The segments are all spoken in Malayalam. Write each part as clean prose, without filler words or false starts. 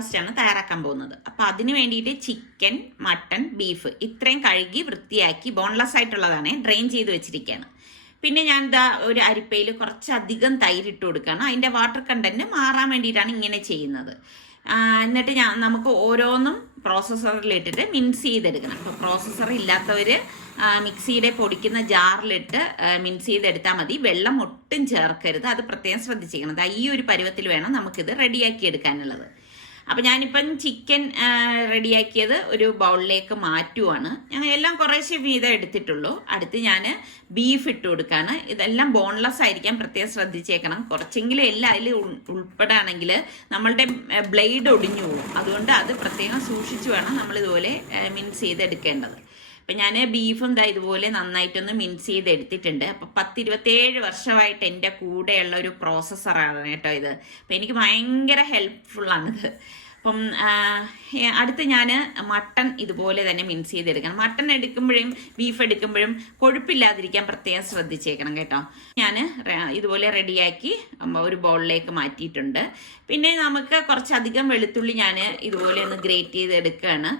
ബ്രേക്ക്ഫാസ്റ്റ് ആണ് തയ്യാറാക്കാൻ പോകുന്നത്. അപ്പോൾ അതിന് വേണ്ടിയിട്ട് ചിക്കൻ, മട്ടൺ, ബീഫ് ഇത്രയും കഴുകി വൃത്തിയാക്കി ബോൺലെസ് ആയിട്ടുള്ളതാണ് ഡ്രെയിൻ ചെയ്ത് വെച്ചിരിക്കുകയാണ്. പിന്നെ ഞാൻ ഇതാ ഒരു അരിപ്പയിൽ കുറച്ചധികം തൈരിട്ട് കൊടുക്കുകയാണ്. അതിൻ്റെ വാട്ടർ കണ്ടന്റ് മാറാൻ വേണ്ടിയിട്ടാണ് ഇങ്ങനെ ചെയ്യുന്നത്. എന്നിട്ട് നമുക്ക് ഓരോന്നും പ്രോസസ്സറിലിട്ടിട്ട് മിക്സ് ചെയ്തെടുക്കണം. അപ്പോൾ പ്രോസസ്സർ ഇല്ലാത്തവർ മിക്സിയുടെ പൊടിക്കുന്ന ജാറിലിട്ട് മിക്സ് ചെയ്തെടുത്താൽ മതി. വെള്ളം ഒട്ടും ചേർക്കരുത്, അത് പ്രത്യേകം ശ്രദ്ധിച്ചിരിക്കണം. ഈ ഒരു പരുവത്തിൽ വേണം നമുക്കിത് റെഡിയാക്കി എടുക്കാനുള്ളത്. അപ്പം ഞാനിപ്പം ചിക്കൻ റെഡിയാക്കിയത് ഒരു ബൗളിലേക്ക് മാറ്റുവാണ്. ഞങ്ങൾ എല്ലാം കുറേശ്ശെ വീതം എടുത്തിട്ടുള്ളൂ. അടുത്ത് ഞാൻ ബീഫ് ഇട്ട് കൊടുക്കുകയാണ്. ഇതെല്ലാം ബോൺലെസ് ആയിരിക്കാൻ പ്രത്യേകം ശ്രദ്ധിച്ചേക്കണം. കുറച്ചെങ്കിലും എല്ലാം അതിൽ ഉൾപ്പെടാണെങ്കിൽ നമ്മളുടെ ബ്ലേഡ് ഒടിഞ്ഞു പോകും. അതുകൊണ്ട് അത് പ്രത്യേകം സൂക്ഷിച്ച് വേണം നമ്മളിതുപോലെ മിക്സ് ചെയ്തെടുക്കേണ്ടത്. അപ്പം ഞാൻ ബീഫും ഇതുപോലെ നന്നായിട്ടൊന്ന് മിക്സ് ചെയ്ത് എടുത്തിട്ടുണ്ട്. അപ്പം 10-27 വർഷമായിട്ട് എൻ്റെ കൂടെയുള്ള ഒരു പ്രോസസ്സറാണ് കേട്ടോ ഇത്. അപ്പം എനിക്ക് ഭയങ്കര ഹെൽപ്ഫുള്ളാണിത്. അപ്പം അടുത്ത് ഞാൻ മട്ടൺ ഇതുപോലെ തന്നെ മിക്സ് ചെയ്തെടുക്കണം. മട്ടൺ എടുക്കുമ്പോഴും ബീഫ് എടുക്കുമ്പോഴും കൊഴുപ്പില്ലാതിരിക്കാൻ പ്രത്യേകം ശ്രദ്ധിച്ചേക്കണം കേട്ടോ. ഞാൻ ഇതുപോലെ റെഡിയാക്കി ഒരു ബൗളിലേക്ക് മാറ്റിയിട്ടുണ്ട്. പിന്നെ നമുക്ക് കുറച്ചധികം വെളുത്തുള്ളി ഞാൻ ഇതുപോലെ ഒന്ന് ഗ്രേറ്റ് ചെയ്തെടുക്കുകയാണ്.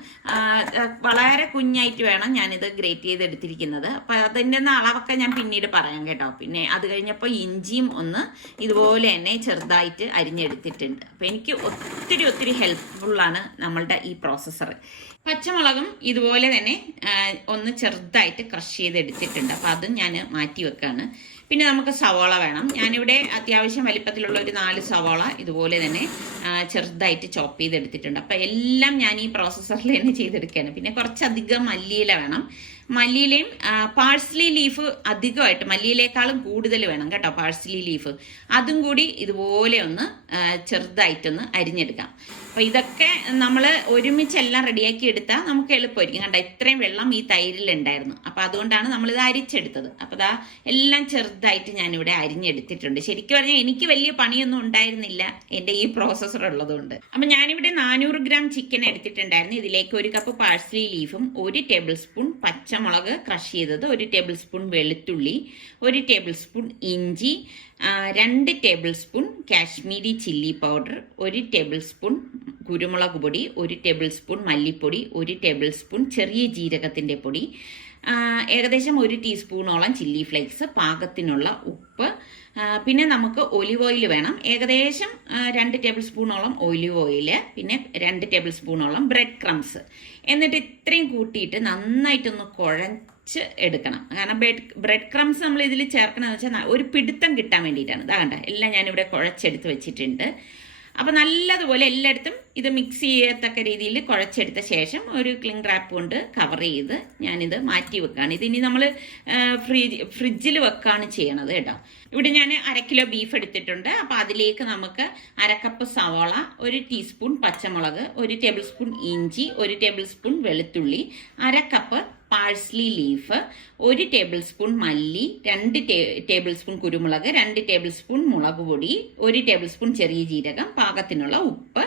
വളരെ കുഞ്ഞായിട്ട് വേണം ഞാനിത് ഗ്രേറ്റ് ചെയ്തെടുത്തിരിക്കുന്നത്. അപ്പം അതിൻ്റെ അളവൊക്കെ ഞാൻ പിന്നീട് പറയാം കേട്ടോ. പിന്നെ അത് കഴിഞ്ഞപ്പോൾ ഇഞ്ചിയും ഒന്ന് ഇതുപോലെ തന്നെ ചെറുതായിട്ട് അരിഞ്ഞെടുത്തിട്ടുണ്ട്. അപ്പം എനിക്ക് ഒത്തിരി ഹെൽപ്ഫുള്ളാണ് നമ്മളുടെ ഈ പ്രോസസ്സർ. പച്ചമുളകും ഇതുപോലെ തന്നെ ഒന്ന് ചെറുതായിട്ട് ക്രഷ് ചെയ്തെടുത്തിട്ടുണ്ട്. അപ്പം അതും ഞാൻ മാറ്റി വെക്കുകയാണ്. പിന്നെ നമുക്ക് സവാള വേണം. ഞാനിവിടെ അത്യാവശ്യം വലിപ്പത്തിലുള്ള ഒരു 4 സവാള ഇതുപോലെ തന്നെ ചെറുതായിട്ട് ചോപ്പ് ചെയ്തെടുത്തിട്ടുണ്ട്. അപ്പം എല്ലാം ഞാൻ ഈ പ്രോസസ്സറിൽ തന്നെ ചെയ്തെടുക്കുകയാണ്. പിന്നെ കുറച്ചധികം മല്ലിയില വേണം. മല്ലിയിലയും പാഴ്സ്ലി ലീഫ് അധികമായിട്ട്, മല്ലിയിലേക്കാളും കൂടുതൽ വേണം കേട്ടോ പാഴ്സ്ലി ലീഫ്. അതും കൂടി ഇതുപോലെ ഒന്ന് ചെറുതായിട്ടൊന്ന് അരിഞ്ഞെടുക്കാം. അപ്പോൾ ഇതൊക്കെ നമ്മൾ ഒരുമിച്ചെല്ലാം റെഡിയാക്കി എടുത്താൽ നമുക്ക് എളുപ്പമായിരിക്കും. കണ്ട ഇത്രയും വെള്ളം ഈ തൈരിലുണ്ടായിരുന്നു. അപ്പോൾ അതുകൊണ്ടാണ് നമ്മളിത് അരിച്ചെടുത്തത്. അപ്പോൾ ഇതാ എല്ലാം ചെറുതായിട്ട് ഞാനിവിടെ അരിഞ്ഞെടുത്തിട്ടുണ്ട്. ശരിക്കും പറഞ്ഞാൽ എനിക്ക് വലിയ പണിയൊന്നും ഉണ്ടായിരുന്നില്ല എൻ്റെ ഈ പ്രോസസ്സർ ഉള്ളതുകൊണ്ട്. അപ്പം ഞാനിവിടെ 400 ഗ്രാം ചിക്കൻ എടുത്തിട്ടുണ്ടായിരുന്നു. ഇതിലേക്ക് 1 കപ്പ് പാഴ്സ്ലി ലീഫും 1 ടേബിൾ സ്പൂൺ പച്ചമുളക് ക്രഷ് ചെയ്തത്, 1 ടേബിൾ സ്പൂൺ വെളുത്തുള്ളി, 1 ടേബിൾ സ്പൂൺ ഇഞ്ചി, 2 table spoon Kashmiri chilli powder, 1 table spoon കുരുമുളക് പൊടി, 1 ടേബിൾ സ്പൂൺ മല്ലിപ്പൊടി, 1 ടേബിൾ സ്പൂൺ ചെറിയ ജീരകത്തിൻ്റെ പൊടി, ഏകദേശം 1 ടീസ്പൂണോളം ചില്ലി ഫ്ലേക്സ്, പാകത്തിനുള്ള ഉപ്പ്. പിന്നെ നമുക്ക് ഒലിവ് ഓയിൽ വേണം. ഏകദേശം 2 ടേബിൾ സ്പൂണോളം ഒലിവ് ഓയിൽ, പിന്നെ 2 ടേബിൾ സ്പൂണോളം ബ്രെഡ് ക്രംസ്. എന്നിട്ട് ഇത്രയും കൂട്ടിയിട്ട് നന്നായിട്ടൊന്ന് കുഴച്ച് എടുക്കണം. കാരണം ബ്രെഡ് ക്രംസ് നമ്മൾ ഇതിൽ ചേർക്കണമെന്ന് വെച്ചാൽ ഒരു പിടുത്തം കിട്ടാൻ വേണ്ടിയിട്ടാണ്. ഇതാ കണ്ട എല്ലാം ഞാനിവിടെ കുഴച്ചെടുത്ത് വെച്ചിട്ടുണ്ട്. അപ്പം നല്ലതുപോലെ എല്ലായിടത്തും ഇത് മിക്സ് ചെയ്യത്തക്ക രീതിയിൽ കുഴച്ചെടുത്ത ശേഷം ഒരു ക്ലിംഗ് റാപ്പ് കൊണ്ട് കവർ ചെയ്ത് ഞാനിത് മാറ്റി വെക്കുകയാണ്. ഇതിനി നമ്മൾ ഫ്രിഡ്ജിൽ വെക്കുകയാണ് ചെയ്യണത് കേട്ടോ. ഇവിടെ ഞാൻ 1 കിലോ ബീഫ് എടുത്തിട്ടുണ്ട്. അപ്പോൾ അതിലേക്ക് നമുക്ക് 1/2 കപ്പ് സവാള, 1 ടീസ്പൂൺ പച്ചമുളക്, 1 ടേബിൾ സ്പൂൺ ഇഞ്ചി, 1 ടേബിൾ സ്പൂൺ വെളുത്തുള്ളി, 1/2 cup parsley leaf, 1 table spoon മല്ലി, 2 ടേബിൾ സ്പൂൺ കുരുമുളക്, 2 ടേബിൾ സ്പൂൺ മുളക് പൊടി, 1 ടേബിൾ സ്പൂൺ ചെറിയ ജീരകം, പാകത്തിനുള്ള ഉപ്പ്,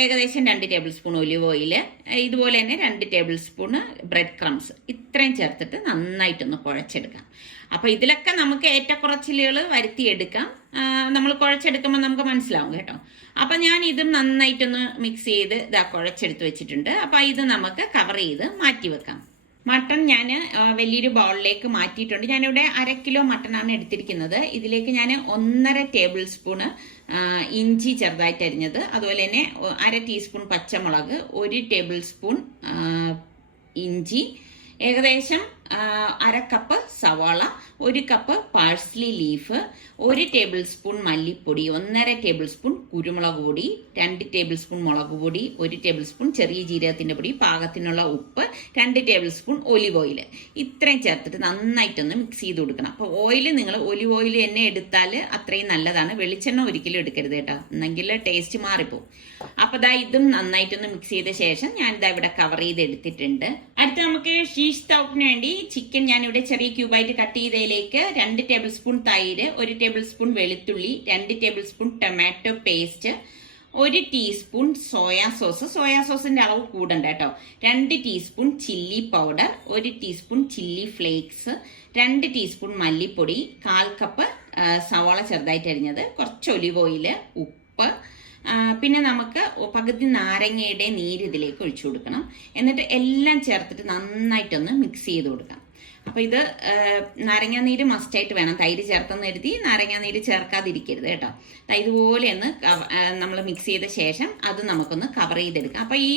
ഏകദേശം 2 ടേബിൾ സ്പൂൺ ഒലിവ് ഓയിൽ, ഇതുപോലെ തന്നെ 2 ടേബിൾ സ്പൂൺ ബ്രെഡ് ക്രംസ്. ഇത്രയും ചേർത്തിട്ട് നന്നായിട്ടൊന്ന് കുഴച്ചെടുക്കാം. അപ്പോൾ ഇതിലൊക്കെ നമുക്ക് ഏറ്റക്കുറച്ചിലുകൾ വരുത്തിയെടുക്കാം. നമ്മൾ കുഴച്ചെടുക്കുമ്പോൾ നമുക്ക് മനസ്സിലാവും കേട്ടോ. അപ്പം ഞാൻ ഇതും നന്നായിട്ടൊന്ന് മിക്സ് ചെയ്ത് ഇതാ കുഴച്ചെടുത്ത് വെച്ചിട്ടുണ്ട്. അപ്പം ഇത് നമുക്ക് കവർ ചെയ്ത് മാറ്റി വെക്കാം. മട്ടൺ ഞാൻ വലിയൊരു ബൗളിലേക്ക് മാറ്റിയിട്ടുണ്ട്. ഞാനിവിടെ 1/2 കിലോ മട്ടനാണ് എടുത്തിരിക്കുന്നത്. ഇതിലേക്ക് ഞാൻ 1.5 ടേബിൾ സ്പൂണ് ഇഞ്ചി ചെറുതായിട്ട് അരിഞ്ഞത്, അതുപോലെ തന്നെ 1/2 ടീസ്പൂൺ പച്ചമുളക്, 1 ടേബിൾ സ്പൂൺ ഇഞ്ചി, ഏകദേശം 1/2 കപ്പ് സവാള, 1 cup parsley leaf, 1 table spoon മല്ലിപ്പൊടി, 1.5 ടേബിൾ സ്പൂൺ കുരുമുളക് പൊടി, 2 ടേബിൾ സ്പൂൺ മുളക് പൊടി, 1 ടേബിൾ സ്പൂൺ ചെറിയ ജീരകത്തിൻ്റെ പൊടി, പാകത്തിനുള്ള ഉപ്പ്, 2 ടേബിൾ സ്പൂൺ ഒലിവ് ഓയിൽ. ഇത്രയും ചേർത്തിട്ട് നന്നായിട്ടൊന്ന് മിക്സ് ചെയ്ത് കൊടുക്കണം. അപ്പോൾ ഓയിൽ നിങ്ങൾ ഒലിവ് ഓയിൽ തന്നെ എടുത്താൽ അത്രയും നല്ലതാണ്. വെളിച്ചെണ്ണ ഒരിക്കലും എടുക്കരുത് കേട്ടോ, എന്നെങ്കിൽ ടേസ്റ്റ് മാറിപ്പോവും. അപ്പോൾ ഇതാ ഇതും നന്നായിട്ടൊന്ന് മിക്സ് ചെയ്ത ശേഷം ഞാനിതാ ഇവിടെ കവർ ചെയ്ത് എടുത്തിട്ടുണ്ട്. അടുത്ത നമുക്ക് ഷീഷ് തവൂക്കിന് വേണ്ടി ചിക്കൻ ഞാനിവിടെ ചെറിയ ക്യൂബായിട്ട് കട്ട് ചെയ്തതിലേക്ക് 2 ടേബിൾ സ്പൂൺ തൈര്, 1 ടേബിൾ സ്പൂൺ വെളുത്തുള്ളി, 2 table spoon tomato paste, 1 teaspoon soya സോസിന്റെ അളവ് കൂടണ്ട കേട്ടോ, 2 teaspoon chilli powder, 1 teaspoon chilli flakes, 2 teaspoon മല്ലിപ്പൊടി, 1/4 കപ്പ് സവാള ചെറുതായിട്ട് അരിഞ്ഞത്, കുറച്ച് ഒലിവ് ഓയിൽ, ഉപ്പ്, പിന്നെ നമുക്ക് പകുതി നാരങ്ങയുടെ നീര് ഇതിലേക്ക് ഒഴിച്ചു കൊടുക്കണം. എന്നിട്ട് എല്ലാം ചേർത്തിട്ട് നന്നായിട്ടൊന്ന് മിക്സ് ചെയ്ത് കൊടുക്കാം. അപ്പോൾ ഇത് നാരങ്ങാനീര് മസ്റ്റായിട്ട് വേണം. തൈര് ചേർത്തെന്ന് കരുതി നാരങ്ങാനീര് ചേർക്കാതിരിക്കരുത് കേട്ടോ. ഇതുപോലെ ഒന്ന് നമ്മൾ മിക്സ് ചെയ്ത ശേഷം അത് നമുക്കൊന്ന് കവർ ചെയ്തെടുക്കാം. അപ്പോൾ ഈ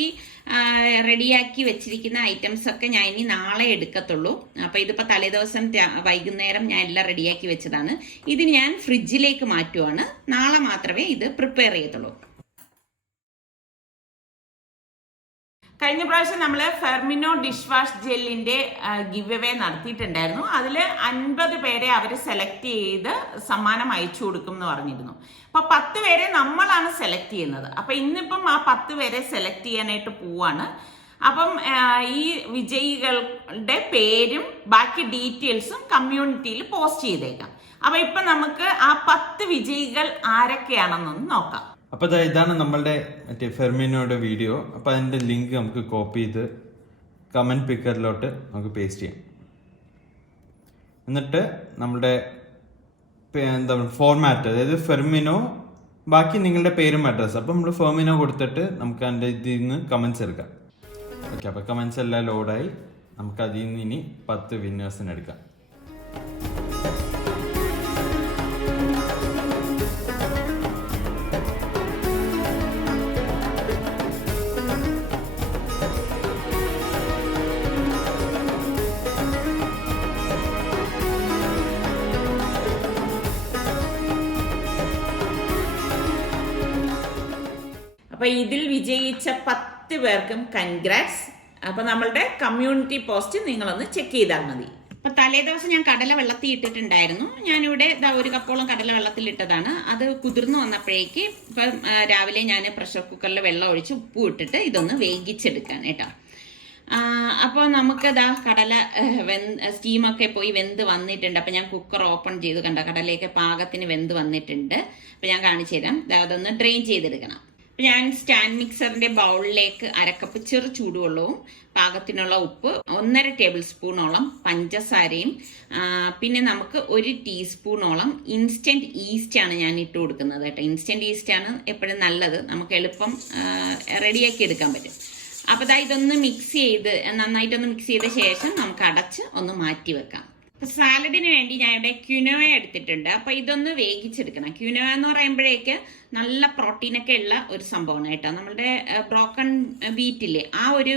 റെഡിയാക്കി വെച്ചിരിക്കുന്ന ഐറ്റംസ് ഒക്കെ ഞാൻ ഇനി നാളെ എടുക്കത്തുള്ളൂ. അപ്പോൾ ഇതിപ്പോൾ തലേദിവസം വൈകുന്നേരം ഞാൻ എല്ലാം റെഡിയാക്കി വെച്ചതാണ്. ഇത് ഞാൻ ഫ്രിഡ്ജിലേക്ക് മാറ്റുവാണ്. നാളെ മാത്രമേ ഇത് പ്രിപ്പയർ ചെയ്യത്തുള്ളൂ. കഴിഞ്ഞ പ്രാവശ്യം നമ്മൾ ഫെർമിനോ ഡിഷ് വാഷ് ജെല്ലിന്റെ ഗിവ് അവേ നടത്തിയിട്ടുണ്ടായിരുന്നു. അതിൽ 50 പേരെ അവർ സെലക്ട് ചെയ്ത് സമ്മാനം അയച്ചു കൊടുക്കും എന്ന് പറഞ്ഞിരുന്നു. അപ്പൊ 10 പേരെ നമ്മളാണ് സെലക്ട് ചെയ്യുന്നത്. അപ്പൊ ഇന്നിപ്പം ആ 10 പേരെ സെലക്ട് ചെയ്യാനായിട്ട് പോവാണ്. അപ്പം ഈ വിജയികളുടെ പേരും ബാക്കി ഡീറ്റെയിൽസും കമ്മ്യൂണിറ്റിയിൽ പോസ്റ്റ് ചെയ്തേക്കാം. അപ്പൊ ഇപ്പൊ നമുക്ക് ആ 10 വിജയികൾ ആരൊക്കെയാണെന്നൊന്ന് നോക്കാം. അപ്പോൾ ഇതാണ് നമ്മളുടെ മറ്റേ ഫെർമിനോയുടെ വീഡിയോ. അപ്പോൾ അതിൻ്റെ ലിങ്ക് നമുക്ക് കോപ്പി ചെയ്ത് കമൻറ്റ് പിക്കറിലോട്ട് നമുക്ക് പേസ്റ്റ് ചെയ്യാം. എന്നിട്ട് നമ്മുടെ എന്താ ഫോർമാറ്റ്, അതായത് ഫെർമിനോ, ബാക്കി നിങ്ങളുടെ പേരും അഡ്രസ്സ്. അപ്പോൾ നമ്മൾ ഫെർമിനോ കൊടുത്തിട്ട് നമുക്ക് അതിൻ്റെ ഇതിൽ നിന്ന് കമൻറ്റ്സ് എടുക്കാം. ഓക്കെ, അപ്പോൾ കമൻറ്റ്സ് എല്ലാം ലോഡായി. നമുക്ക് അതിൽ നിന്ന് ഇനി 10 വിന്നേഴ്സിന് എടുക്കാം. അപ്പൊ ഇതിൽ വിജയിച്ച 10 പേർക്കും കൺഗ്രാറ്റ്സ്. അപ്പൊ നമ്മളുടെ കമ്മ്യൂണിറ്റി പോസ്റ്റ് നിങ്ങളൊന്ന് ചെക്ക് ചെയ്താൽ മതി. അപ്പൊ തലേദിവസം ഞാൻ കടല വെള്ളത്തിൽ ഇട്ടിട്ടുണ്ടായിരുന്നു. ഞാനിവിടെ ഒരു കപ്പോളം കടല വെള്ളത്തിൽ ഇട്ടതാണ്. അത് കുതിർന്നു വന്നപ്പോഴേക്ക് ഇപ്പം രാവിലെ ഞാൻ പ്രഷർ കുക്കറിൽ വെള്ളം ഒഴിച്ച് ഉപ്പ് ഇട്ടിട്ട് ഇതൊന്ന് വേവിച്ചെടുക്കാൻ കേട്ടോ. അപ്പോൾ നമുക്ക് കടല സ്റ്റീമൊക്കെ പോയി വെന്ത് വന്നിട്ടുണ്ട്. അപ്പം ഞാൻ കുക്കർ ഓപ്പൺ ചെയ്ത് കണ്ട കടലയൊക്കെ പാകത്തിന് വെന്ത് വന്നിട്ടുണ്ട്. അപ്പം ഞാൻ കാണിച്ചു തരാം. അതൊന്ന് ഡ്രെയിൻ ചെയ്തെടുക്കണം. ഞാൻ സ്റ്റാൻഡ് മിക്സറിന്റെ ബൗളിലേക്ക് 1/2 കപ്പ് ചെറു ചൂടുവെള്ളവും പാകത്തിനുള്ള ഉപ്പ്, 1.5 ടേബിൾ സ്പൂണോളം പഞ്ചസാരയും, പിന്നെ നമുക്ക് 1 ടീസ്പൂണോളം ഇൻസ്റ്റന്റ് ഈസ്റ്റ് ആണ് ഞാൻ ഇട്ട് കൊടുക്കുന്നത് കേട്ടോ. ഇൻസ്റ്റന്റ് ഈസ്റ്റ് ആണ് എപ്പോഴും നല്ലത്, നമുക്ക് എളുപ്പം റെഡിയാക്കി എടുക്കാൻ പറ്റും. അപ്പോൾ ഇതൊന്ന് മിക്സ് ചെയ്ത് നന്നായിട്ടൊന്ന് മിക്സ് ചെയ്ത ശേഷം നമുക്ക് അടച്ച് ഒന്ന് മാറ്റി വെക്കാം. സാലഡിന് വേണ്ടി ഞാൻ ഇവിടെ ക്യുനോവ എടുത്തിട്ടുണ്ട്. അപ്പൊ ഇതൊന്ന് വേവിച്ചെടുക്കണം. ക്യുനോവ എന്ന് പറയുമ്പോഴേക്ക് നല്ല പ്രോട്ടീനൊക്കെ ഉള്ള ഒരു സംഭവമാണ് കേട്ടോ. നമ്മളുടെ ബ്രോക്കൺ വീറ്റില്ലേ ആ ഒരു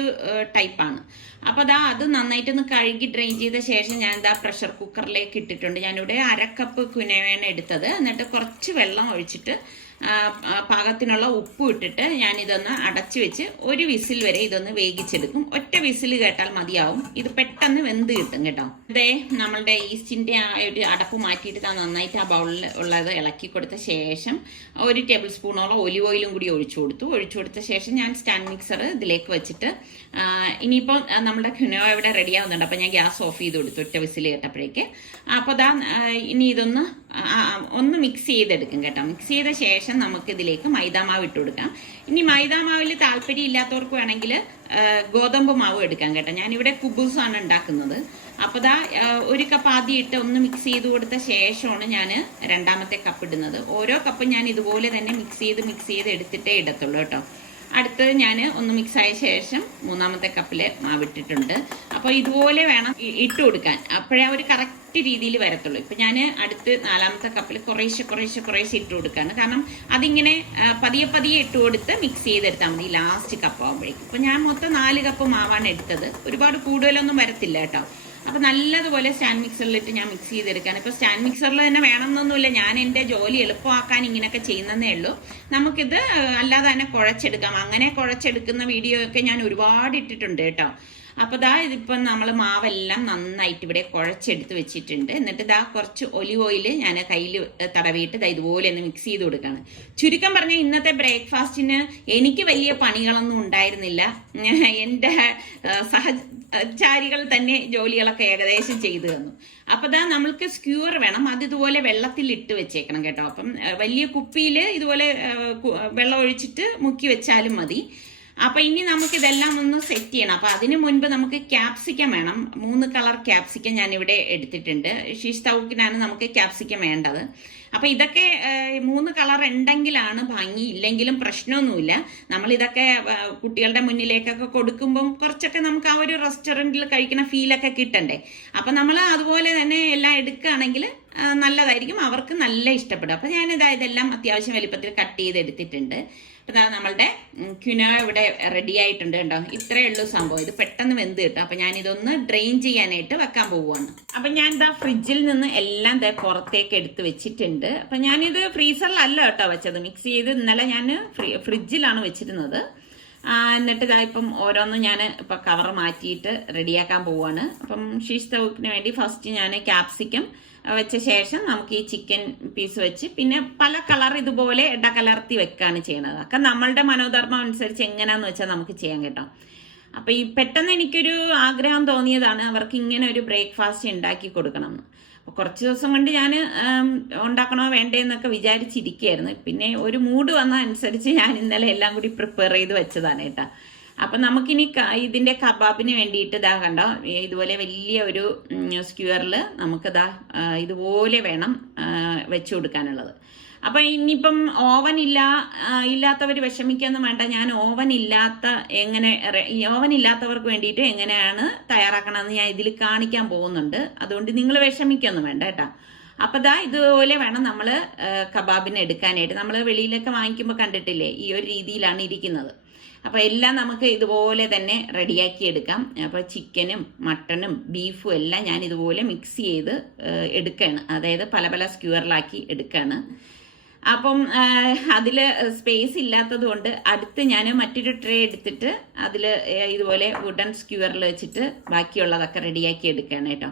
ടൈപ്പാണ്. അപ്പൊ അത് നന്നായിട്ടൊന്ന് കഴുകി ഡ്രെയിൻ ചെയ്ത ശേഷം ഞാൻ പ്രഷർ കുക്കറിലേക്ക് ഇട്ടിട്ടുണ്ട്. ഞാനിവിടെ 1/2 കപ്പ് ക്യുനോവയാണ് എടുത്തത്. എന്നിട്ട് കുറച്ച് വെള്ളം ഒഴിച്ചിട്ട് പാകത്തിനുള്ള ഉപ്പ് ഇട്ടിട്ട് ഞാൻ ഇതൊന്ന് അടച്ചു വെച്ച് 1 വിസിൽ വരെ ഇതൊന്ന് വേവിച്ചെടുക്കും. ഒറ്റ വിസിൽ കേട്ടാൽ മതിയാവും. ഇത് പെട്ടെന്ന് വെന്ത് കിട്ടും കേട്ടോ. നമ്മളുടെ ഈസ്റ്റിന്റെ ആ ഒരു അടപ്പ് മാറ്റിയിട്ട് നന്നായിട്ട് ആ ബൗളിൽ ഉള്ളത് ഇളക്കി കൊടുത്ത ശേഷം 1 ടേബിൾ സ്പൂണോളം ഒലിവ് ഓയിലും കൂടി ഒഴിച്ചു കൊടുത്ത ശേഷം ഞാൻ സ്റ്റാൻഡ് മിക്സർ ഇതിലേക്ക് വെച്ചിട്ട് ഇനിയിപ്പോൾ നമ്മുടെ ക്യുനോവ ഇവിടെ റെഡി ആവുന്നുണ്ട്. അപ്പോൾ ഞാൻ ഗ്യാസ് ഓഫ് ചെയ്ത് കൊടുത്തു ഒറ്റ വിസിൽ കേട്ടപ്പോഴേക്ക്. അപ്പോൾ ഇനി ഇതൊന്ന് ഒന്ന് മിക്സ് ചെയ്തെടുക്കും കേട്ടോ. മിക്സ് ചെയ്ത ശേഷം നമുക്ക് ഇതിലേക്ക് മൈദാമാവ് ഇട്ട് കൊടുക്കാം. ഇനി മൈദാമാവിൽ താല്പര്യം ഇല്ലാത്തവർക്ക് വേണമെങ്കിൽ ഗോതമ്പ് മാവ് എടുക്കാം കേട്ടോ. ഞാനിവിടെ കുബൂസ് ആണ് ഉണ്ടാക്കുന്നത്. അപ്പോൾ 1 കപ്പ് ആദ്യം ഇട്ട് ഒന്ന് മിക്സ് ചെയ്ത് കൊടുത്ത ശേഷമാണ് ഞാൻ 2ാമത്തെ കപ്പ് ഇടുന്നത്. ഓരോ കപ്പും ഞാൻ ഇതുപോലെ തന്നെ മിക്സ് ചെയ്ത് എടുത്തിട്ടേ ഇടത്തുള്ളൂ കേട്ടോ. അടുത്തത് ഞാൻ ഒന്ന് മിക്സ് ആയ ശേഷം 3ാമത്തെ കപ്പിൽ മാവിട്ടിട്ടുണ്ട്. അപ്പോൾ ഇതുപോലെ വേണം ഇട്ട് കൊടുക്കാൻ, അപ്പോഴേ ഒരു കറക്റ്റ് രീതിയിൽ വരത്തുള്ളൂ. ഇപ്പം ഞാൻ അടുത്ത് 4ാമത്തെ കപ്പിൽ കുറേശ്ശെ ഇട്ട് കൊടുക്കാണ്. കാരണം അതിങ്ങനെ പതിയെ ഇട്ട് കൊടുത്ത് മിക്സ് ചെയ്തെടുത്താൽ മതി ലാസ്റ്റ് കപ്പ് ആകുമ്പോഴേക്കും. ഇപ്പം ഞാൻ മൊത്തം 4 കപ്പ് മാവാണ് എടുത്തത്. ഒരുപാട് കൂടുതലൊന്നും വരത്തില്ല കേട്ടോ. അപ്പം നല്ലതുപോലെ സ്റ്റാൻഡ് മിക്സറിലിട്ട് ഞാൻ മിക്സ് ചെയ്തെടുക്കുകയാണ്. ഇപ്പോൾ സ്റ്റാൻഡ് മിക്സറിൽ തന്നെ വേണമെന്നൊന്നുമില്ല, ഞാൻ എൻ്റെ ജോലി എളുപ്പമാക്കാൻ ഇങ്ങനെയൊക്കെ ചെയ്യുന്നതേ ഉള്ളൂ. നമുക്കിത് അല്ലാതെ തന്നെ കുഴച്ചെടുക്കാം. അങ്ങനെ കുഴച്ചെടുക്കുന്ന വീഡിയോ ഒക്കെ ഞാൻ ഒരുപാട് ഇട്ടിട്ടുണ്ട് കേട്ടോ. അപ്പോൾ ഇതിപ്പം നമ്മൾ മാവെല്ലാം നന്നായിട്ട് ഇവിടെ കുഴച്ചെടുത്ത് വെച്ചിട്ടുണ്ട്. എന്നിട്ട് കുറച്ച് ഒലിവ് ഓയിൽ ഞാൻ കയ്യിൽ തടവിയിട്ട് ഇതുപോലെ ഒന്ന് മിക്സ് ചെയ്ത് കൊടുക്കുകയാണ്. ചുരുക്കം പറഞ്ഞാൽ ഇന്നത്തെ ബ്രേക്ക്ഫാസ്റ്റിന് എനിക്ക് വലിയ പണികളൊന്നും ഉണ്ടായിരുന്നില്ല. എൻ്റെ സഹചാരികൾ തന്നെ ജോലികളൊക്കെ ഏകദേശം ചെയ്തു തന്നു. അപ്പോൾ നമ്മൾക്ക് സ്ക്യൂർ വേണം. അത് ഇതുപോലെ വെള്ളത്തിൽ ഇട്ട് വെച്ചേക്കണം കേട്ടോ. അപ്പം വലിയ കുപ്പിയിൽ ഇതുപോലെ വെള്ളം ഒഴിച്ചിട്ട് മുക്കി വെച്ചാലും മതി. അപ്പൊ ഇനി നമുക്ക് ഇതെല്ലാം ഒന്ന് സെറ്റ് ചെയ്യണം. അപ്പൊ അതിനു മുൻപ് നമുക്ക് ക്യാപ്സിക്കം വേണം. 3 കളർ ക്യാപ്സിക്കം ഞാൻ ഇവിടെ എടുത്തിട്ടുണ്ട്. ഷിഷ് തവൂക്കിനാണ് നമുക്ക് ക്യാപ്സിക്കം വേണ്ടത്. അപ്പോൾ ഇതൊക്കെ 3 കളർ ഉണ്ടെങ്കിലാണ് ഭംഗി, ഇല്ലെങ്കിലും പ്രശ്നമൊന്നുമില്ല. നമ്മളിതൊക്കെ കുട്ടികളുടെ മുന്നിലേക്കൊക്കെ കൊടുക്കുമ്പം കുറച്ചൊക്കെ നമുക്ക് ആ ഒരു റെസ്റ്റോറൻറ്റിൽ കഴിക്കുന്ന ഫീലൊക്കെ കിട്ടണ്ടേ. അപ്പം നമ്മൾ അതുപോലെ തന്നെ എല്ലാം എടുക്കുകയാണെങ്കിൽ നല്ലതായിരിക്കും, അവർക്ക് നല്ല ഇഷ്ടപ്പെടും. അപ്പം ഇതെല്ലാം അത്യാവശ്യം വലിപ്പത്തിൽ കട്ട് ചെയ്തെടുത്തിട്ടുണ്ട്. അപ്പം നമ്മളുടെ ക്വിനോവ ഇവിടെ റെഡി ആയിട്ടുണ്ട് കേട്ടോ. ഇത്രയേ ഉള്ളൂ സംഭവം. ഇത് പെട്ടെന്ന് വെന്ത് കിട്ടും. അപ്പം ഞാനിതൊന്ന് ഡ്രെയിൻ ചെയ്യാനായിട്ട് വെക്കാൻ പോവുകയാണ്. അപ്പം ഞാൻ ഫ്രിഡ്ജിൽ നിന്ന് എല്ലാം പുറത്തേക്ക് എടുത്ത് വെച്ചിട്ടുണ്ട്. അപ്പം ഞാനിത് ഫ്രീസറിലല്ല കേട്ടോ വെച്ചത്, മിക്സ് ചെയ്ത് ഇന്നലെ ഞാൻ ഫ്രിഡ്ജിലാണ് വെച്ചിരുന്നത്. എന്നിട്ട് ഇപ്പം ഓരോന്നും ഞാൻ ഇപ്പം കവർ മാറ്റിയിട്ട് റെഡിയാക്കാൻ പോവുകയാണ്. അപ്പം ഷിഷ് തവൂക്കിന് വേണ്ടി ഫസ്റ്റ് ഞാൻ ക്യാപ്സിക്കം വെച്ച ശേഷം നമുക്ക് ഈ ചിക്കൻ പീസ് വെച്ച് പിന്നെ പല കളർ ഇതുപോലെ ഇടകലർത്തി വെക്കുകയാണ് ചെയ്യണത്. അതൊക്കെ നമ്മളുടെ മനോധർമ്മം അനുസരിച്ച് എങ്ങനെയാന്ന് വെച്ചാൽ നമുക്ക് ചെയ്യാൻ കേട്ടോ. അപ്പം ഈ പെട്ടെന്ന് എനിക്കൊരു ആഗ്രഹം തോന്നിയതാണ് അവർക്ക് ഇങ്ങനെ ഒരു ബ്രേക്ക്ഫാസ്റ്റ് ഉണ്ടാക്കി കൊടുക്കണം എന്ന്. അപ്പോൾ കുറച്ച് ദിവസം കൊണ്ട് ഞാൻ ഉണ്ടാക്കണോ വേണ്ടേ എന്നൊക്കെ വിചാരിച്ചിരിക്കുകയായിരുന്നു. പിന്നെ ഒരു മൂഡ് വന്ന അനുസരിച്ച് ഞാൻ ഇന്നലെ എല്ലാം കൂടി പ്രിപ്പയർ ചെയ്ത് വെച്ചതാണ് കേട്ടോ. അപ്പം നമുക്കിനി ഇതിൻ്റെ കബാബിന് വേണ്ടിയിട്ട് കണ്ടോ, ഇതുപോലെ വലിയ ഒരു സ്ക്യൂറിൽ നമുക്കിതാ ഇതുപോലെ വേണം വെച്ചു കൊടുക്കാനുള്ളത്. അപ്പം ഇനിയിപ്പം ഇല്ലാത്തവർ വിഷമിക്കൊന്നും വേണ്ട. ഞാൻ ഓവൻ ഇല്ലാത്തവർക്ക് വേണ്ടിയിട്ട് എങ്ങനെയാണ് തയ്യാറാക്കണമെന്ന് ഞാൻ ഇതിൽ കാണിക്കാൻ പോകുന്നുണ്ട്. അതുകൊണ്ട് നിങ്ങൾ വിഷമിക്കൊന്നും വേണ്ട കേട്ടോ. അപ്പം ഇതുപോലെ വേണം നമ്മൾ കബാബിന് എടുക്കാനായിട്ട്. നമ്മൾ വെളിയിലൊക്കെ വാങ്ങിക്കുമ്പോൾ കണ്ടിട്ടില്ലേ, ഈ ഒരു രീതിയിലാണ് ഇരിക്കുന്നത്. അപ്പോൾ എല്ലാം നമുക്ക് ഇതുപോലെ തന്നെ റെഡിയാക്കി എടുക്കാം. അപ്പോൾ ചിക്കനും മട്ടനും ബീഫും എല്ലാം ഞാൻ ഇതുപോലെ മിക്സ് ചെയ്ത് എടുക്കുകയാണ്, അതായത് പല പല സ്ക്യൂറിലാക്കി എടുക്കുകയാണ്. അപ്പം അതിൽ സ്പേസ് ഇല്ലാത്തത് കൊണ്ട് അടുത്ത് ഞാൻ മറ്റൊരു ട്രേ എടുത്തിട്ട് അതിൽ ഇതുപോലെ വുഡൻ സ്ക്യൂറിൽ വെച്ചിട്ട് ബാക്കിയുള്ളതൊക്കെ റെഡിയാക്കി എടുക്കുകയാണ് കേട്ടോ.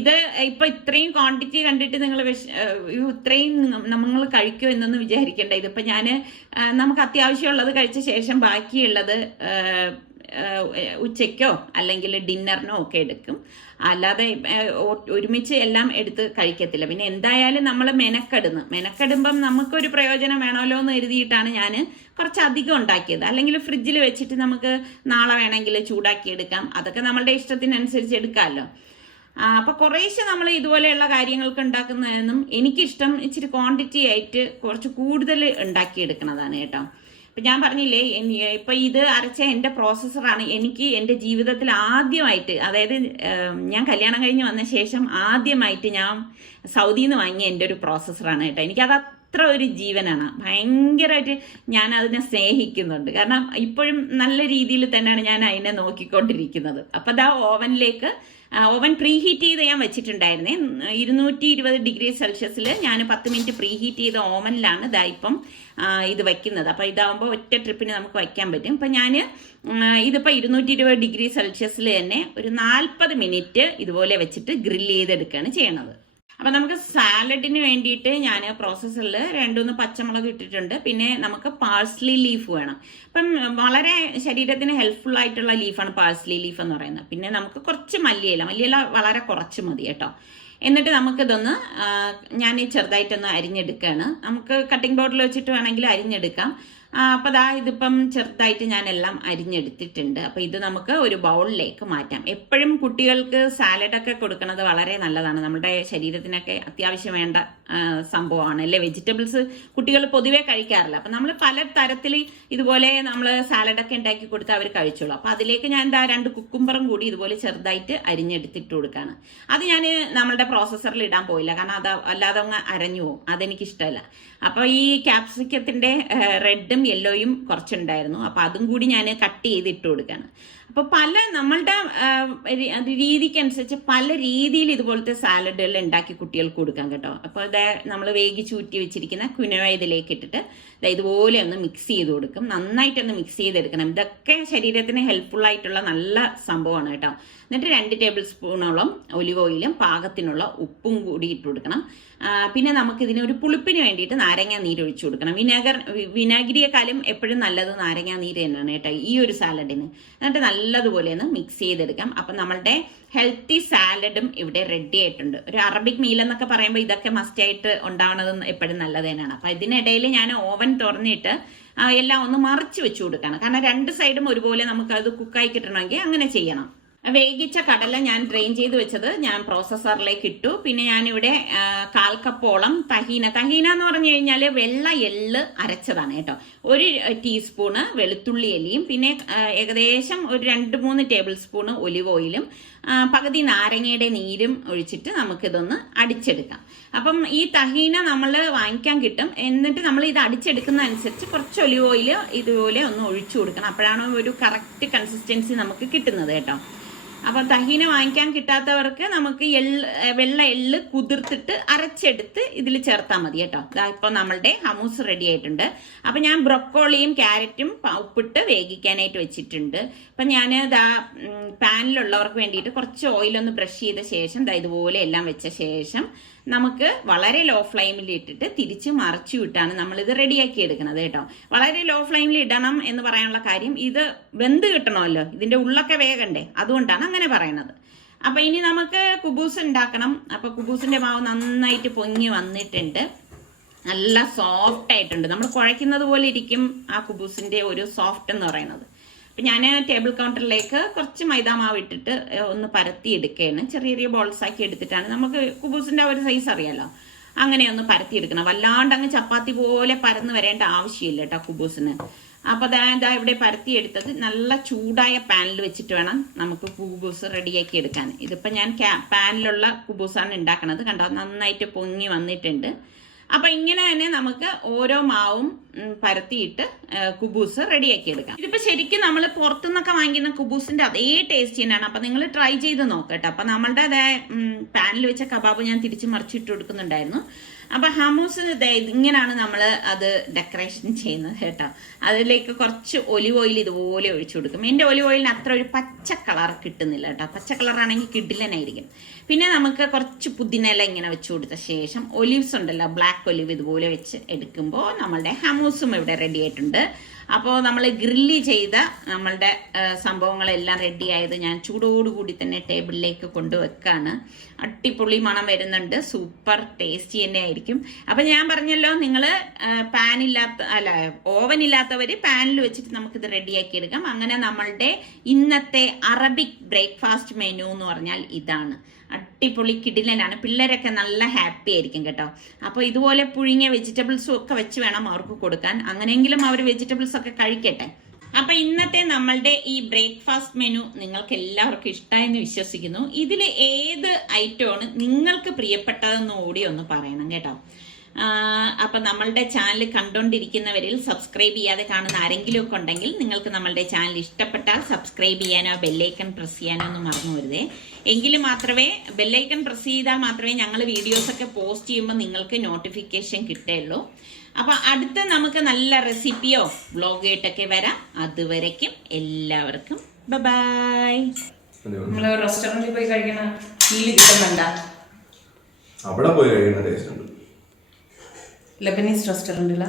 ഇത് ഇപ്പം ഇത്രയും ക്വാണ്ടിറ്റി കണ്ടിട്ട് നിങ്ങൾ ഇത്രയും നമ്മൾ കഴിക്കുമോ എന്നൊന്നും വിചാരിക്കേണ്ട. ഇതിപ്പോൾ നമുക്ക് അത്യാവശ്യമുള്ളത് കഴിച്ച ശേഷം ബാക്കിയുള്ളത് ഉച്ചയ്ക്കോ അല്ലെങ്കിൽ ഡിന്നറിനോ ഒക്കെ എടുക്കും. അല്ലാതെ ഒരുമിച്ച് എല്ലാം എടുത്ത് കഴിക്കത്തില്ല. പിന്നെ എന്തായാലും നമ്മൾ മെനക്കെടുമ്പം നമുക്കൊരു പ്രയോജനം വേണമല്ലോ എന്ന് കരുതിയിട്ടാണ് ഞാൻ കുറച്ചധികം ഉണ്ടാക്കിയത്. അല്ലെങ്കിൽ ഫ്രിഡ്ജിൽ വെച്ചിട്ട് നമുക്ക് നാളെ വേണമെങ്കിൽ ചൂടാക്കി എടുക്കാം. അതൊക്കെ നമ്മളുടെ ഇഷ്ടത്തിനനുസരിച്ച് എടുക്കാമല്ലോ. അപ്പോൾ കുറേശ്ശെ നമ്മൾ ഇതുപോലെയുള്ള കാര്യങ്ങൾക്ക് ഉണ്ടാക്കുന്നതെന്നും എനിക്കിഷ്ടം ഇച്ചിരി ക്വാണ്ടിറ്റി ആയിട്ട് കുറച്ച് കൂടുതൽ ഉണ്ടാക്കിയെടുക്കുന്നതാണ് കേട്ടോ. ഞാൻ പറഞ്ഞില്ലേ, ഇപ്പൊ ഇത് അരച്ച എൻ്റെ പ്രോസസ്സറാണ്. എനിക്ക് എൻ്റെ ജീവിതത്തിൽ ആദ്യമായിട്ട്, അതായത് ഞാൻ കല്യാണം കഴിഞ്ഞ് വന്ന ശേഷം ആദ്യമായിട്ട് ഞാൻ സൗദിയിൽ നിന്ന് വാങ്ങിയ എൻ്റെ ഒരു പ്രോസസ്സറാണ് കേട്ടോ. എനിക്കത് അത്ര ഒരു ജീവനാണ്. ഭയങ്കരമായിട്ട് ഞാൻ അതിനെ സ്നേഹിക്കുന്നുണ്ട്. കാരണം ഇപ്പോഴും നല്ല രീതിയിൽ തന്നെയാണ് ഞാൻ അതിനെ നോക്കിക്കൊണ്ടിരിക്കുന്നത്. അപ്പം ഓവൻ പ്രീ ഹീറ്റ് ചെയ്ത് ഞാൻ വെച്ചിട്ടുണ്ടായിരുന്നേ. 220 ഡിഗ്രി സെൽഷ്യസിൽ ഞാൻ 10 മിനിറ്റ് പ്രീ ഹീറ്റ് ചെയ്ത ഓവനിലാണ് ഇപ്പം ഇത് വയ്ക്കുന്നത്. അപ്പോൾ ഇതാവുമ്പോൾ ഒറ്റ ട്രിപ്പിന് നമുക്ക് വയ്ക്കാൻ പറ്റും. ഇപ്പം ഞാൻ ഇതിപ്പോൾ 220 ഡിഗ്രി സെൽഷ്യസിൽ തന്നെ ഒരു 40 മിനിറ്റ് ഇതുപോലെ വെച്ചിട്ട് ഗ്രില്ല് ചെയ്തെടുക്കുകയാണ് ചെയ്യണത്. അപ്പം നമുക്ക് സാലഡിന് വേണ്ടിയിട്ട് ഞാൻ പ്രോസസ്സറിൽ 2-3 പച്ചമുളക് ഇട്ടിട്ടുണ്ട്. പിന്നെ നമുക്ക് പാഴ്സ്ലി ലീഫ് വേണം. അപ്പം വളരെ ശരീരത്തിന് ഹെൽപ്ഫുൾ ആയിട്ടുള്ള ലീഫാണ് പാഴ്സ്ലി ലീഫ് എന്ന് പറയുന്നത്. പിന്നെ നമുക്ക് കുറച്ച് മല്ലിയില വളരെ കുറച്ച് മതി കേട്ടോ. എന്നിട്ട് നമുക്കിതൊന്ന് ഞാൻ ചെറുതായിട്ടൊന്ന് അരിഞ്ഞെടുക്കുകയാണ്. നമുക്ക് കട്ടിംഗ് ബോർഡിൽ വെച്ചിട്ട് വേണമെങ്കിൽ അരിഞ്ഞെടുക്കാം. അപ്പോൾ ഇതിപ്പം ചെറുതായിട്ട് ഞാൻ എല്ലാം അരിഞ്ഞെടുത്തിട്ടുണ്ട്. അപ്പോൾ ഇത് നമുക്ക് ഒരു ബൗളിലേക്ക് മാറ്റാം. എപ്പോഴും കുട്ടികൾക്ക് സാലഡൊക്കെ കൊടുക്കുന്നത് വളരെ നല്ലതാണ്. നമ്മുടെ ശരീരത്തിനൊക്കെ അത്യാവശ്യം വേണ്ട സംഭവമാണ് അല്ലേ. വെജിറ്റബിൾസ് കുട്ടികൾ പൊതുവേ കഴിക്കാറില്ല. അപ്പം നമ്മൾ പല തരത്തിൽ ഇതുപോലെ നമ്മൾ സാലഡൊക്കെ ഉണ്ടാക്കി കൊടുത്താൽ അവർ കഴിച്ചോളൂ. അപ്പോൾ അതിലേക്ക് ഞാൻ 2 കുക്കുംബറും കൂടി ഇതുപോലെ ചെറുതായിട്ട് അരിഞ്ഞെടുത്തിട്ട് കൊടുക്കുകയാണ്. അത് ഞാൻ നമ്മളുടെ പ്രോസസ്സറിൽ ഇടാൻ പോയില്ല, കാരണം അത് അല്ലാതെ അങ്ങ് അരഞ്ഞു പോകും. അതെനിക്കിഷ്ടമല്ല. അപ്പോൾ ഈ ക്യാപ്സിക്കത്തിൻ്റെ റെഡും യെല്ലോയും കുറച്ചുണ്ടായിരുന്നു. അപ്പോൾ അതും കൂടി ഞാൻ കട്ട് ചെയ്തിട്ട് കൊടുക്കുകയാണ്. അപ്പോൾ നമ്മളുടെ രീതിക്കനുസരിച്ച് പല രീതിയിൽ ഇതുപോലത്തെ സാലഡുകൾ ഉണ്ടാക്കി കുട്ടികൾക്ക് കൊടുക്കാം കേട്ടോ. അപ്പോൾ നമ്മൾ വേഗിച്ച് ഊറ്റി വെച്ചിരിക്കുന്ന കുനോവ ഇതിലേക്ക് ഇട്ടിട്ട് ഇതുപോലെ ഒന്ന് മിക്സ് ചെയ്ത് കൊടുക്കും. നന്നായിട്ടൊന്ന് മിക്സ് ചെയ്തെടുക്കണം. ഇതൊക്കെ ശരീരത്തിന് ഹെൽപ്ഫുൾ ആയിട്ടുള്ള നല്ല സംഭവമാണ് കേട്ടോ. എന്നിട്ട് 2 ടേബിൾ സ്പൂണോളം ഒലിവ് ഓയിലും പാകത്തിനുള്ള ഉപ്പും കൂടി ഇട്ട് കൊടുക്കണം. പിന്നെ നമുക്കിതിന് ഒരു പുളിപ്പിന് വേണ്ടിയിട്ട് നാരങ്ങ നീര് ഒഴിച്ചു കൊടുക്കണം. വിനാഗിരിയെക്കാളും എപ്പോഴും നല്ലത് നാരങ്ങ നീര് തന്നെയാണ് കേട്ടോ ഈ ഒരു സാലഡിന്. എന്നിട്ട് നല്ലതുപോലെ ഒന്ന് മിക്സ് ചെയ്തെടുക്കാം. അപ്പം നമ്മളുടെ ഹെൽത്തി സാലഡും ഇവിടെ റെഡി ആയിട്ടുണ്ട്. ഒരു അറബിക് മീൽ എന്നൊക്കെ പറയുമ്പോൾ ഇതൊക്കെ മസ്റ്റായിട്ട് ഉണ്ടാവുന്നത് എപ്പോഴും നല്ലത് തന്നെയാണ്. അപ്പം ഇതിനിടയിൽ ഞാൻ ഓവൻ തുറന്നിട്ട് എല്ലാം ഒന്ന് മറിച്ച് വെച്ച് കൊടുക്കണം. കാരണം 2 സൈഡും ഒരുപോലെ നമുക്കത് കുക്കായി കിട്ടണമെങ്കിൽ അങ്ങനെ ചെയ്യണം. വേവിച്ച കടല ഞാൻ ഡ്രെയിൻ ചെയ്ത് വെച്ചത് ഞാൻ പ്രോസസ്സറിലേക്ക് ഇട്ടു. പിന്നെ ഞാനിവിടെ 1/4 കപ്പോളം തഹീന എന്ന് പറഞ്ഞു കഴിഞ്ഞാൽ വെള്ള എള്ള് അരച്ചതാണ് കേട്ടോ. 1 ടീസ്പൂണ് വെളുത്തുള്ളി എലിയും പിന്നെ ഏകദേശം ഒരു 2-3 ടേബിൾ സ്പൂണ് ഒലിവ് ഓയിലും പകുതി നാരങ്ങയുടെ നീരും ഒഴിച്ചിട്ട് നമുക്കിതൊന്ന് അടിച്ചെടുക്കാം. അപ്പം ഈ തഹീന നമ്മൾ വാങ്ങിക്കാൻ കിട്ടും. എന്നിട്ട് നമ്മൾ ഇത് അടിച്ചെടുക്കുന്ന അനുസരിച്ച് കുറച്ച് ഒലിവ് ഓയിൽ ഇതുപോലെ ഒന്ന് ഒഴിച്ചു കൊടുക്കണം. അപ്പോഴാണ് ഒരു കറക്റ്റ് കൺസിസ്റ്റൻസി നമുക്ക് കിട്ടുന്നത് കേട്ടോ. അപ്പം തഹീന വാങ്ങിക്കാൻ കിട്ടാത്തവർക്ക് നമുക്ക് വെള്ള എള്ള് കുതിർത്തിട്ട് അരച്ചെടുത്ത് ഇതിൽ ചേർത്താൽ മതി കേട്ടോ. ഇപ്പൊ നമ്മളുടെ ഹമൂസ് റെഡി ആയിട്ടുണ്ട്. അപ്പൊ ഞാൻ ബ്രൊക്കോളിയും ക്യാരറ്റും ഉപ്പിട്ട് വേവിക്കാനായിട്ട് വെച്ചിട്ടുണ്ട്. അപ്പൊ ഞാൻ പാനിലുള്ളവർക്ക് വേണ്ടിയിട്ട് കുറച്ച് ഓയിലൊന്ന് ബ്രഷ് ചെയ്ത ശേഷം ഇതുപോലെ എല്ലാം വെച്ച ശേഷം നമുക്ക് വളരെ ലോ ഫ്ലെയിമിൽ ഇട്ടിട്ട് തിരിച്ച് മറിച്ചു വിട്ടാണ് നമ്മളിത് റെഡിയാക്കി എടുക്കുന്നത് കേട്ടോ. വളരെ ലോ ഫ്ലെയിമിൽ ഇടണം എന്ന് പറയാനുള്ള കാര്യം ഇത് വെന്ത് കിട്ടണമല്ലോ, ഇതിന്റെ ഉള്ളൊക്കെ വേഗണ്ടേ, അതുകൊണ്ടാണ് അങ്ങനെ പറയണത്. അപ്പൊ ഇനി നമുക്ക് കുബൂസ് ഉണ്ടാക്കണം. അപ്പൊ കുബൂസിന്റെ മാവ് നന്നായിട്ട് പൊങ്ങി വന്നിട്ടുണ്ട്, നല്ല സോഫ്റ്റ് ആയിട്ടുണ്ട്. നമ്മൾ കുഴയ്ക്കുന്നത് പോലെ ഇരിക്കും ആ കുബൂസിന്റെ ഒരു സോഫ്റ്റ് എന്ന് പറയുന്നത്. ഞാൻ ടേബിൾ കൗണ്ടറിലേക്ക് കുറച്ച് മൈദാമാവ് ഇട്ടിട്ട് ഒന്ന് പരത്തി എടുക്കുകയാണ്. ചെറിയ ചെറിയ ബോൾസ് ആക്കി എടുത്തിട്ടാണ്, നമുക്ക് കുബൂസിന്റെ ഒരു സൈസ് അറിയാലോ, അങ്ങനെ ഒന്ന് പരത്തി എടുക്കണം. വല്ലാണ്ട് അങ്ങ് ചപ്പാത്തി പോലെ പരന്ന് വരേണ്ട ആവശ്യമില്ല കേട്ടോ കുബൂസിന്. അപ്പൊ ഇവിടെ പരത്തി എടുത്തത് നല്ല ചൂടായ പാനിൽ വെച്ചിട്ട് വേണം നമുക്ക് കുബൂസ് റെഡിയാക്കി എടുക്കാൻ. ഇതിപ്പോ ഞാൻ പാനിലുള്ള കുബൂസാണ് ഉണ്ടാക്കണത്. കണ്ടോ, നന്നായിട്ട് പൊങ്ങി വന്നിട്ടുണ്ട്. അപ്പൊ ഇങ്ങനെ തന്നെ നമുക്ക് ഓരോ മാവും പരത്തിയിട്ട് കുബൂസ് റെഡിയാക്കി എടുക്കാം. ഇതിപ്പോ ശരിക്കും നമ്മൾ പുറത്തുനിന്നൊക്കെ വാങ്ങിക്കുന്ന കുബൂസിന്റെ അതേ ടേസ്റ്റ് തന്നെയാണ്. അപ്പൊ നിങ്ങൾ ട്രൈ ചെയ്ത് നോക്കട്ടെ. അപ്പൊ നമ്മളുടെ പാനിൽ വെച്ച കബാബ് ഞാൻ തിരിച്ച് മറിച്ചിട്ട് കൊടുക്കുന്നുണ്ടായിരുന്നു. അപ്പൊ ഹമൂസ് ഇങ്ങനെയാണ് നമ്മൾ അത് ഡെക്കറേഷൻ ചെയ്യുന്നത് കേട്ടോ. അതിലേക്ക് കുറച്ച് ഒലിവ് ഓയിൽ ഇതുപോലെ ഒഴിച്ചു കൊടുക്കും. എന്റെ ഒലിവ് ഓയിലിന് അത്ര ഒരു പച്ച കളർ കിട്ടുന്നില്ല കേട്ടോ. പച്ച കളറാണെങ്കിൽ കിഡിലനായിരിക്കും. പിന്നെ നമുക്ക് കുറച്ച് പുതിനയില ഇങ്ങനെ വെച്ചു കൊടുത്ത ശേഷം ഒലിവ്സ് ഉണ്ടല്ലോ, ബ്ലാക്ക് ഒലിവ് ഇതുപോലെ വെച്ച് എടുക്കുമ്പോൾ നമ്മളുടെ ഹമൂസും ഇവിടെ റെഡി ആയിട്ടുണ്ട്. അപ്പോൾ നമ്മൾ ഗ്രില്ല് ചെയ്ത നമ്മളുടെ സംഭവങ്ങളെല്ലാം റെഡി ആയത് ഞാൻ ചൂടോടുകൂടി തന്നെ ടേബിളിലേക്ക് കൊണ്ടുവെക്കാണ്. അടിപൊളി മണം വരുന്നുണ്ട്, സൂപ്പർ ടേസ്റ്റി തന്നെ ആയിരിക്കും. അപ്പൊ ഞാൻ പറഞ്ഞല്ലോ, നിങ്ങൾ ഓവൻ ഇല്ലാത്തവര് പാനിൽ വെച്ചിട്ട് നമുക്കിത് റെഡിയാക്കി എടുക്കാം. അങ്ങനെ നമ്മളുടെ ഇന്നത്തെ അറബിക് ബ്രേക്ക്ഫാസ്റ്റ് മെനു എന്ന് പറഞ്ഞാൽ ഇതാണ്. അടിപൊളി കിടിലനാണ്. പിള്ളേരൊക്കെ നല്ല ഹാപ്പി ആയിരിക്കും കേട്ടോ. അപ്പോൾ ഇതുപോലെ പുഴുങ്ങിയ വെജിറ്റബിൾസും ഒക്കെ വെച്ച് വേണം അവർക്ക് കൊടുക്കാൻ. അങ്ങനെയെങ്കിലും അവർ വെജിറ്റബിൾസ് ഒക്കെ കഴിക്കട്ടെ. അപ്പൊ ഇന്നത്തെ നമ്മളുടെ ഈ ബ്രേക്ക്ഫാസ്റ്റ് മെനു നിങ്ങൾക്ക് എല്ലാവർക്കും ഇഷ്ടമായെന്ന് വിശ്വസിക്കുന്നു. ഇതിൽ ഏത് ഐറ്റമാണ് നിങ്ങൾക്ക് പ്രിയപ്പെട്ടതെന്ന് കൂടി ഒന്ന് പറയണം കേട്ടോ. അപ്പൊ നമ്മളുടെ ചാനൽ കണ്ടുകൊണ്ടിരിക്കുന്നവരിൽ സബ്സ്ക്രൈബ് ചെയ്യാതെ കാണുന്ന ആരെങ്കിലും ഒക്കെ ഉണ്ടെങ്കിൽ നിങ്ങൾക്ക് നമ്മളുടെ ചാനൽ ഇഷ്ടപ്പെട്ടാൽ സബ്സ്ക്രൈബ് ചെയ്യാനോ ബെല്ലൈക്കൺ പ്രസ് ചെയ്യാനോ ഒന്നും മറന്നു വരുതേ. എങ്കിൽ മാത്രമേ ബെല്ലൈക്കൺ പ്രസ് ചെയ്താൽ മാത്രമേ ഞങ്ങൾ വീഡിയോസ് ഒക്കെ പോസ്റ്റ് ചെയ്യുമ്പോൾ നിങ്ങൾക്ക് നോട്ടിഫിക്കേഷൻ കിട്ടുകയുള്ളൂ. അപ്പൊ അടുത്ത നമുക്ക് നല്ല റെസിപ്പിയോ വ്ലോഗായിട്ടൊക്കെ വരാം. അതുവരയ്ക്കും എല്ലാവർക്കും ബൈ. നമ്മള് റെസ്റ്റോറന്റിൽ പോയി കഴിക്കണ ഫീല് കിട്ടുന്നുണ്ടാ? അവിടെ പോയി കഴിക്കുന്ന ടേസ്റ്റ് ഉണ്ട്. ലെബനീസ് റെസ്റ്റോറന്റിലാ?